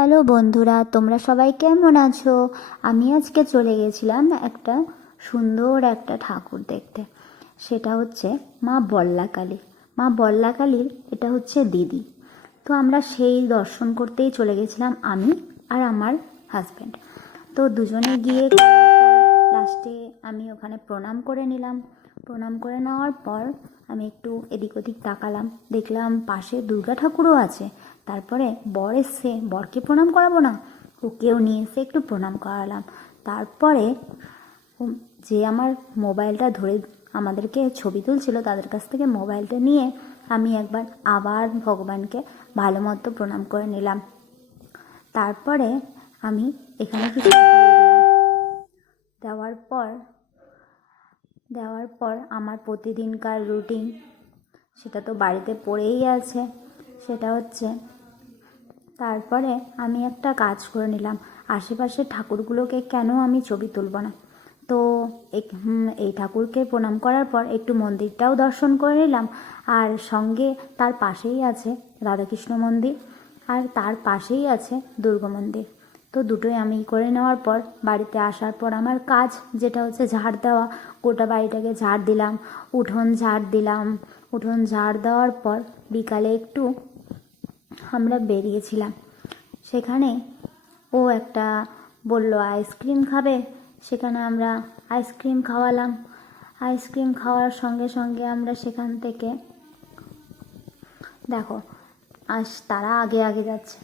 Hello বন্ধুরা, তোমরা সবাই কেমন আছো? আমি আজকে চলে গেছিলাম একটা সুন্দর একটা ঠাকুর দেখতে। সেটা হচ্ছে মা বল্লাকালী। মা বল্লাকালীর এটা হচ্ছে দিদি। তো আমরা সেই দর্শন করতেই চলে গেছিলাম, আমি আর আমার হাজব্যান্ড। তো দুজনে গিয়ে লাস্টে আমি ওখানে প্রণাম করে নিলাম। প্রণাম করে নেওয়ার পর আমি একটু এদিক ওদিক তাকালাম, দেখলাম পাশে দুর্গা ঠাকুরও আছে। তারপরে বর এসছে, বরকে প্রণাম করাবো না, ওকেও নিয়ে এসে একটু প্রণাম করালাম। তারপরে যে আমার মোবাইলটা ধরে আমাদেরকে ছবি তুলছিল তাদের কাছ থেকে মোবাইলটা নিয়ে আমি একবার আবার ভগবানকে ভালো মতো প্রণাম করে নিলাম। তারপরে আমি এখানে কিছু দেওয়ার পর আমার প্রতিদিনকার রুটিন সেটা তো বাড়িতে পড়েই আছে। সেটা হচ্ছে তারপরে আমি একটা কাজ করে নিলাম, আশেপাশের ঠাকুরগুলোকে কেন আমি ছবি তুলব না। তো এই ঠাকুরকে প্রণাম করার পর একটু মন্দিরটাও দর্শন করে নিলাম। আর সঙ্গে তার পাশেই আছে রাধাকৃষ্ণ মন্দির, আর তার পাশেই আছে দুর্গা মন্দির। তো দুটোই আমি করে নেওয়ার পর বাড়িতে আসার পর আমার কাজ যেটা হচ্ছে ঝাড় দেওয়া, গোটা বাড়িটাকে ঝাড় দিলাম, উঠোন ঝাড় দিলাম। উঠোন ঝাড় দেওয়ার পর বিকালে একটু আমরা বেরিয়েছিলাম। সেখানে ও একটা বলল আইসক্রিম খাবে, সেখানে আমরা আইসক্রিম খাওয়ালাম। আইসক্রিম খাওয়ার সঙ্গে সঙ্গে আমরা সেখান থেকে দেখো তারা আগে আগে যাচ্ছে,